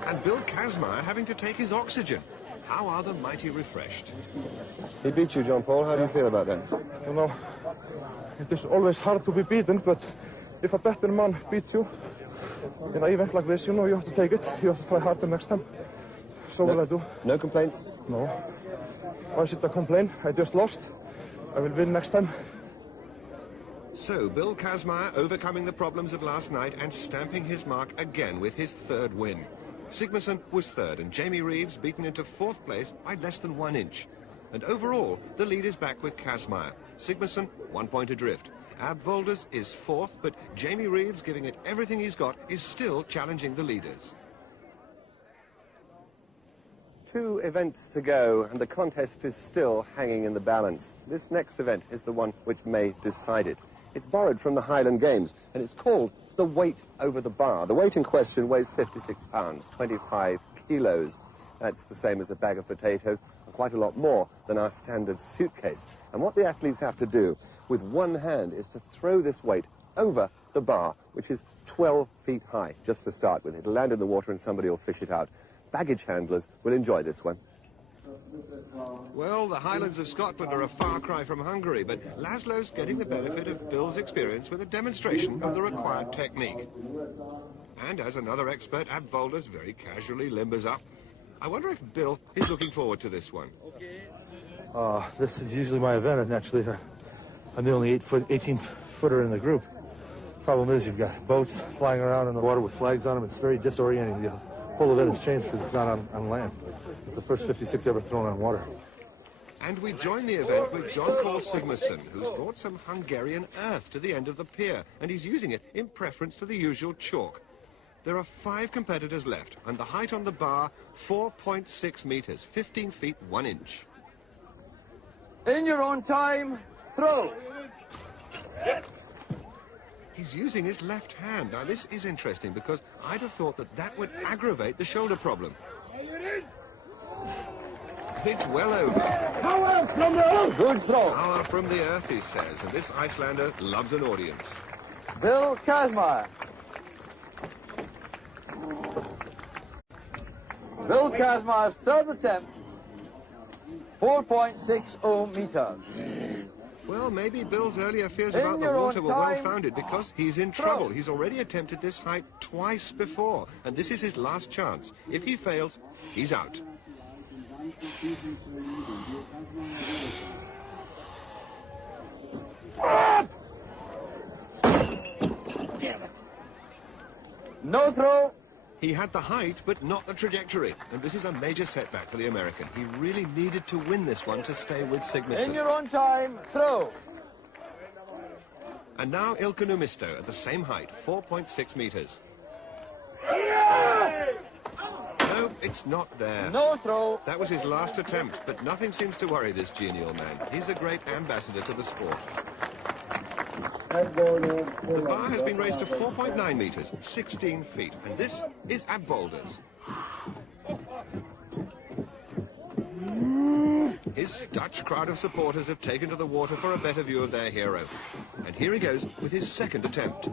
And Bill Kazmaier having to take his oxygen. How are the mighty refreshed? He beat you, John Paul. How do you feel about that? You know, it is always hard to be beaten, but if a better man beats you in an event like this, you know you have to take it. You have to try harder next time. So will I do. No complaints? No. Why should I complain? I just lost. I will win next time. So, Bill Kazmaier overcoming the problems of last night and stamping his mark again with his third win. Sigmarsson was third, and Jamie Reeves beaten into fourth place by less than 1 inch. And overall, the lead is back with Kazmaier. Sigmarsson, 1 point adrift. Ab Volders is fourth, but Jamie Reeves, giving it everything he's got, is still challenging the leaders. 2 events to go, and the contest is still hanging in the balance. This next event is the one which may decide it. It's borrowed from the Highland Games, and it's called the weight over the bar. The weight in question weighs 56 pounds, 25 kilos. That's the same as a bag of potatoes, and quite a lot more than our standard suitcase. And what the athletes have to do with one hand is to throw this weight over the bar, which is 12 feet high, just to start with. It'll land in the water and somebody will fish it out. Baggage handlers will enjoy this one. Well, the Highlands of Scotland are a far cry from Hungary, but Laszlo's getting the benefit of Bill's experience with a demonstration of the required technique. And as another expert, Ab Volders very casually limbers up. I wonder if Bill is looking forward to this one. This is usually my event, and actually I'm the only 18-footer in the group. Problem is, you've got boats flying around in the water with flags on them. It's very disorienting. The whole event has changed because it's not on land. It's the first 56 ever thrown on water. And we join the event with John Paul Sigmarsson, who's brought some Hungarian earth to the end of the pier, and he's using it in preference to the usual chalk. There are 5 competitors left, and the height on the bar, 4.6 meters, 15 feet 1 inch. In your own time, throw. He's using his left hand. Now, this is interesting because I'd have thought that that would aggravate the shoulder problem. It's well over. Power from the earth. Good throw. Power from the earth, he says, and this Icelander loves an audience. Bill Kazmaier. Bill Kazmaier's third attempt, 4.60 meters. Well, maybe Bill's earlier fears In about the your own water were time. well-founded because he's in trouble. He's already attempted this height twice before, and this is his last chance. If he fails, he's out. No throw. He had the height, but not the trajectory, and this is a major setback for the American. He really needed to win this one to stay with In Sigmarsson. your own time, throw. And now Ilkka Numisto at the same height, 4.6 meters. No, it's not there. No throw. That was his last attempt, but nothing seems to worry this genial man. He's a great ambassador to the sport. The bar has been raised to 4.9 meters, 16 feet, and this is Abvolders. His Dutch crowd of supporters have taken to the water for a better view of their hero. And here he goes with his second attempt.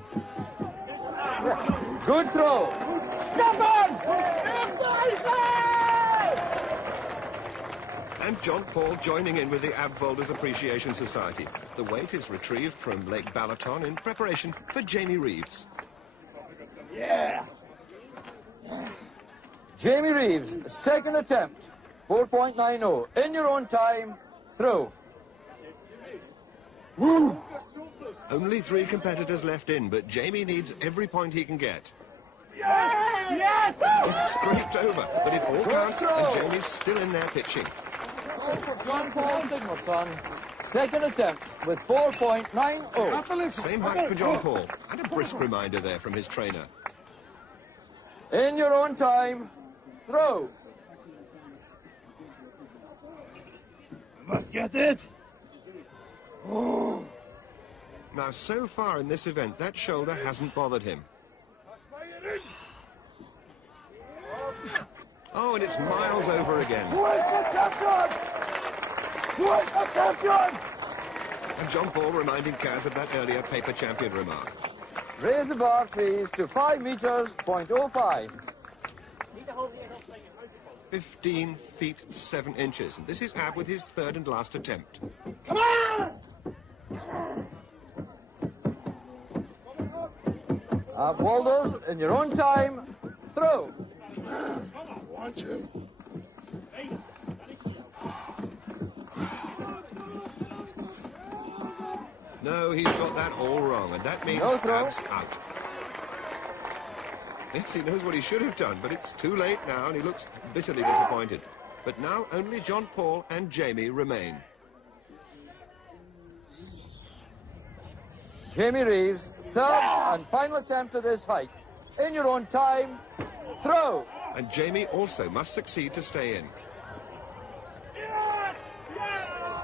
Good throw. And John Paul joining in with the Abvolders Appreciation Society. The weight is retrieved from Lake Balaton in preparation for Jamie Reeves. Yeah. Jamie Reeves, second attempt, 4.90. In your own time, throw. Woo! Only 3 competitors left in, but Jamie needs every point he can get. Yes! Yes! It's scraped over, but it all counts, and Jamie's still in there pitching. For John Paul Sigmarsson, second attempt with 4.90. Same height for John Paul, and a brisk reminder there from his trainer. In your own time, throw. Must get it. Now, so far in this event, that shoulder hasn't bothered him. Oh, and it's miles over again. Who is the champion? Who is the champion? And John Paul reminding Kaz of that earlier paper champion remark. Raise the bar, please, to 5 meters, 0.05. 15 feet 7 inches. And this is Ab with his third and last attempt. Come on! Walders, in your own time, throw. Watch him. No, he's got that all wrong, and that means No throw. Ab's out. Yes, he knows what he should have done, but it's too late now, and he looks bitterly disappointed. But now only John Paul and Jamie remain. Jamie Reeves, third and final attempt at this height. In your own time, throw. And Jamie also must succeed to stay in.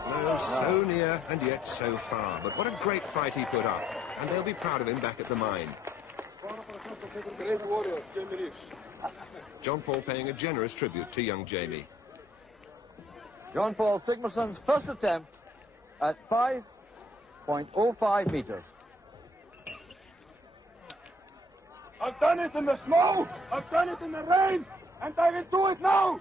No, so near and yet so far. But what a great fight he put up. And they'll be proud of him back at the mine. Great warrior, Jamie Reeves. John Paul paying a generous tribute to young Jamie. John Paul Sigmarsson's first attempt at 5.05 meters. I've done it in the snow. I've done it in the rain. And I will do it now.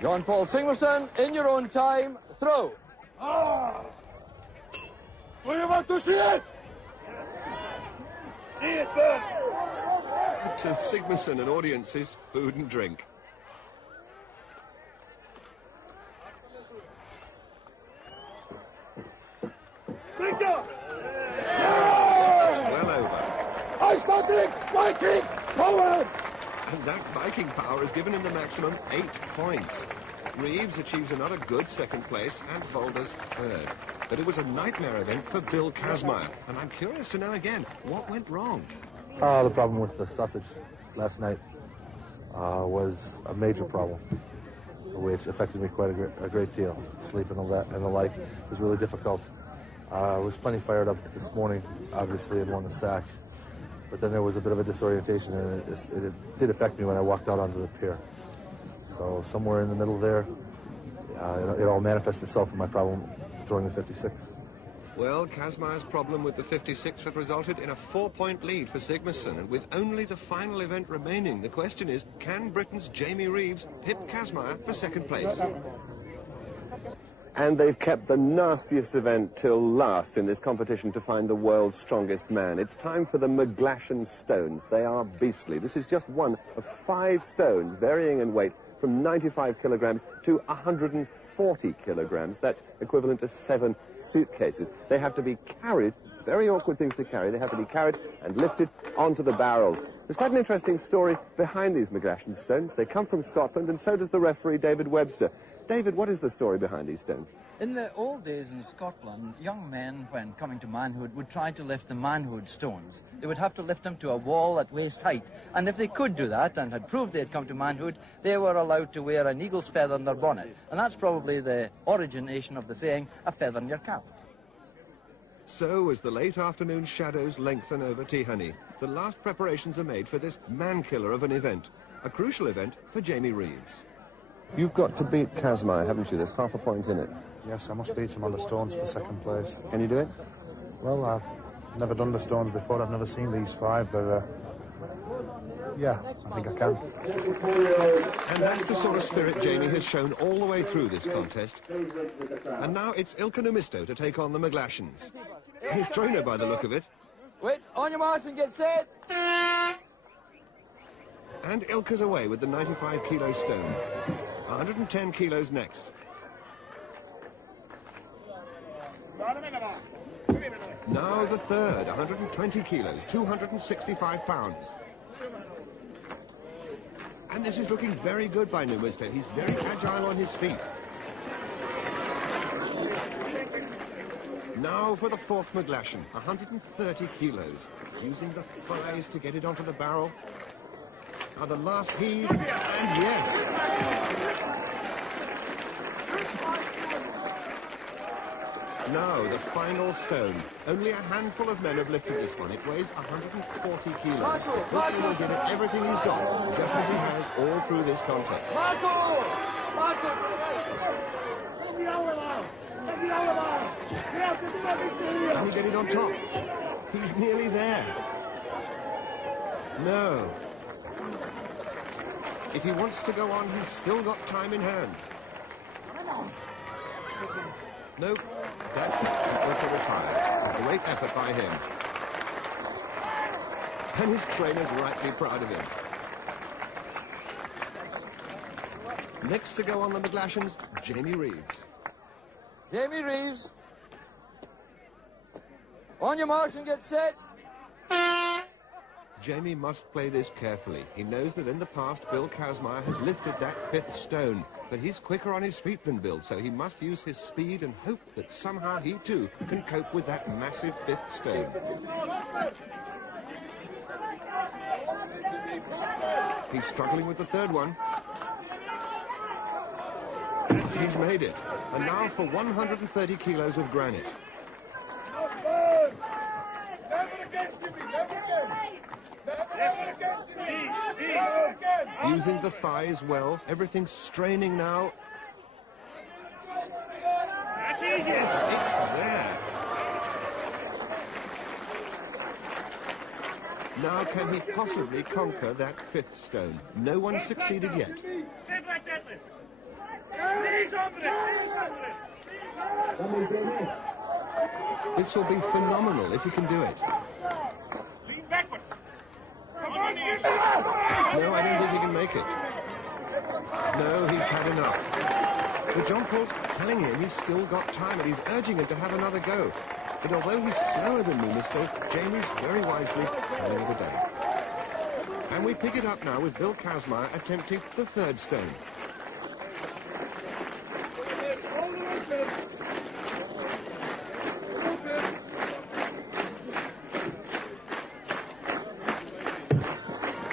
John Paul Sigmarsson, in your own time, throw. Do you want to see it? See it then. To Sigmarsson and audiences, food and drink. Victor! It's well over. I'm starting! Viking! Forward! And that Viking power has given him the maximum 8 points. Reeves achieves another good second place and Volders third. But it was a nightmare event for Bill Kazmaier. And I'm curious to know again, what went wrong? The problem with the sausage last night was a major problem, which affected me quite a great deal. Sleep and all that and the like was really difficult. I was plenty fired up this morning, obviously, and won the sack. But then there was a bit of a disorientation, and it did affect me when I walked out onto the pier. So somewhere in the middle there, it all manifested itself in my problem throwing the 56. Well, Kazma's problem with the 56 have resulted in a 4-point lead for Sigmarsson, and with only the final event remaining, the question is, can Britain's Jamie Reeves pip Kazma for second place? And they've kept the nastiest event till last in this competition to find the world's strongest man. It's time for the McGlashan stones. They are beastly. This is just one of 5 stones, varying in weight from 95 kilograms to 140 kilograms. That's equivalent to 7 suitcases. They have to be carried, very awkward things to carry. They have to be carried and lifted onto the barrels. There's quite an interesting story behind these McGlashan stones. They come from Scotland, and so does the referee, David Webster. David, what is the story behind these stones? In the old days in Scotland, young men, when coming to manhood, would try to lift the manhood stones. They would have to lift them to a wall at waist height. And if they could do that, and had proved they had come to manhood, they were allowed to wear an eagle's feather in their bonnet. And that's probably the origination of the saying, a feather in your cap. So, as the late afternoon shadows lengthen over Tihany, the last preparations are made for this man-killer of an event. A crucial event for Jamie Reeves. You've got to beat Kazma, haven't you? There's half a point in it. Yes, I must beat him on the stones for second place. Can you do it? Well, I've never done the stones before. I've never seen these 5, but yeah, I think I can. And that's the sort of spirit Jamie has shown all the way through this contest. And now it's Ilkka Numisto to take on the McGlashans. His trainer, by the look of it. Wait, on your march and get set. And Ilkka's away with the 95-kilo stone. 110 kilos next. Now the third, 120 kilos, 265 pounds. And this is looking very good by Numisto. He's very agile on his feet. Now for the fourth McGlashan, 130 kilos. Using the thighs to get it onto the barrel. Now the last heave, and yes! Now the final stone. Only a handful of men have lifted this one. It weighs 140 kilos. Ilkka will give it everything he's got, just as he has all through this contest. Can he get it on top? He's nearly there. No. If he wants to go on, he's still got time in hand. Nope, that's it. Ilkka retires. A great effort by him. And his trainer's rightly proud of him. Next to go on the McGlashans, Jamie Reeves. Jamie Reeves. On your marks and get set. Jamie must play this carefully. He knows that in the past, Bill Kazmaier has lifted that 5th stone, but he's quicker on his feet than Bill, so he must use his speed and hope that somehow he too can cope with that massive 5th stone. He's struggling with the 3rd one. He's made it. And now for 130 kilos of granite. Using the thighs well, everything's straining now. Yes, it's there. Now can he possibly conquer that 5th stone? No one succeeded yet. This will be phenomenal if he can do it. No, I don't think he can make it. No, he's had enough. But John Paul's telling him he's still got time, and he's urging him to have another go. But although he's slower than Numisto, Jamie's very wisely calling it a day. And we pick it up now with Bill Kazmaier attempting the 3rd stone.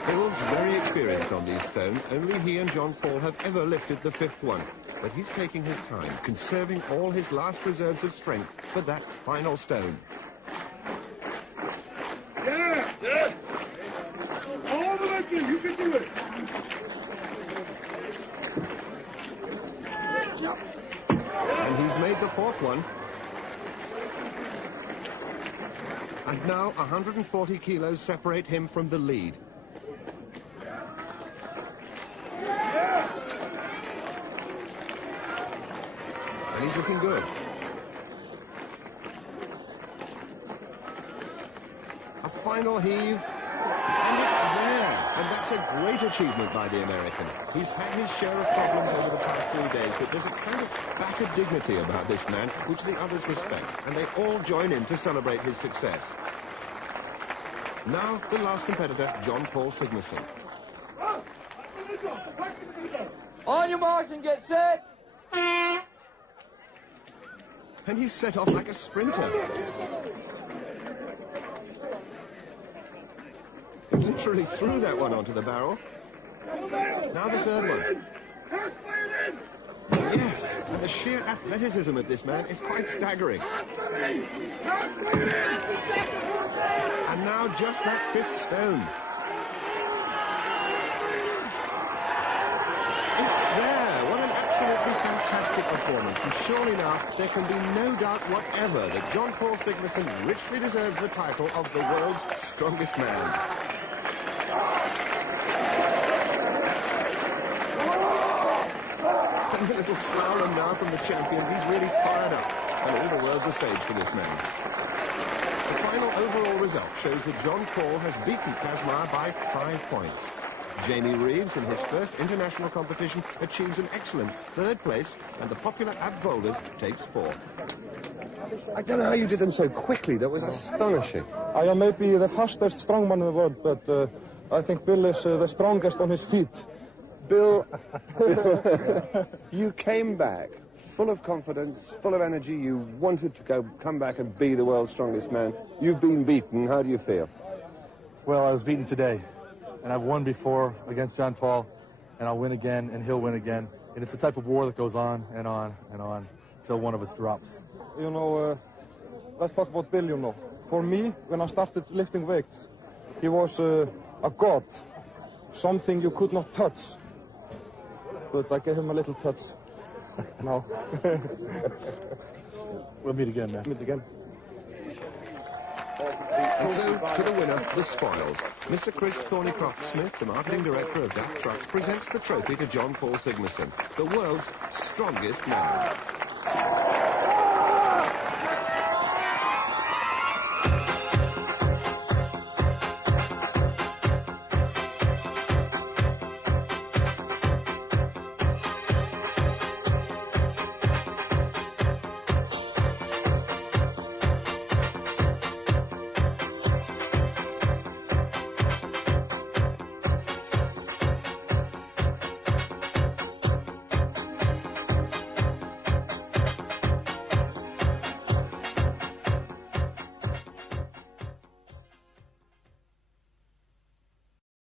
Bill's very experienced on these stones. Only he and John Paul have ever lifted the 5th one. But he's taking his time, conserving all his last reserves of strength for that final stone. Yeah! All the way through, you can do it! And he's made the 4th one. And now 140 kilos separate him from the lead. And he's looking good. A final heave, and it's there. And that's a great achievement by the American. He's had his share of problems over the past 3 days, but there's a kind of battered dignity about this man, which the others respect, and they all join in to celebrate his success. Now, the last competitor, John Paul Sigmarsson. On your marks and get set. And he's set off like a sprinter. He literally threw that one onto the barrel. Now the third one. Yes, and the sheer athleticism of this man is quite staggering. And now just that fifth stone. It's there. What an absolutely fantastic performance. And surely now there can be no doubt whatever that John Paul Sigmarsson richly deserves the title of the world's strongest man. And a little slalom now from the champion. He's really fired up. And all the world's a stage for this man. The final overall result shows that John Paul has beaten Kazmaier by 5 points. Jamie Reeves, in his first international competition, achieves an excellent 3rd place, and the popular Ab Volders takes 4th. I don't know how you did them so quickly. That was astonishing. I am maybe the fastest strongman in the world, but I think Bill is the strongest on his feet. Bill, you came back full of confidence, full of energy. You wanted to come back and be the world's strongest man. You've been beaten. How do you feel? Well, I was beaten today, and I've won before against John Paul, and I'll win again, and he'll win again. And it's a type of war that goes on and on and on until one of us drops. You know, let's talk about Bill, you know. For me, when I started lifting weights, he was a god, something you could not touch. But I gave him a little touch. Now. We'll meet again, man. Meet again. And so, to the winner, the spoils. Mr. Chris Thornycroft-Smith, the marketing director of DAF Trucks, presents the trophy to John Paul Sigmarsson, the world's strongest man.